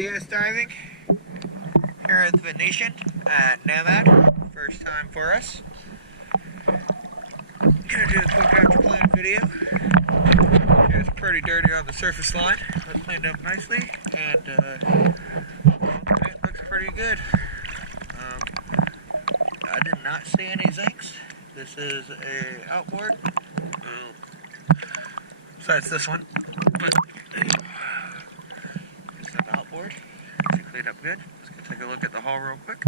DS diving here at the Venetian at Nomad. First time for us. Gonna do a quick after clean video. It's pretty dirty on the surface line, but cleaned up nicely, and it looks pretty good. I did not see any zincs. This is a outboard. Besides this one, but it's an outboard. It's cleaned up good. Let's go take a look at the hull real quick.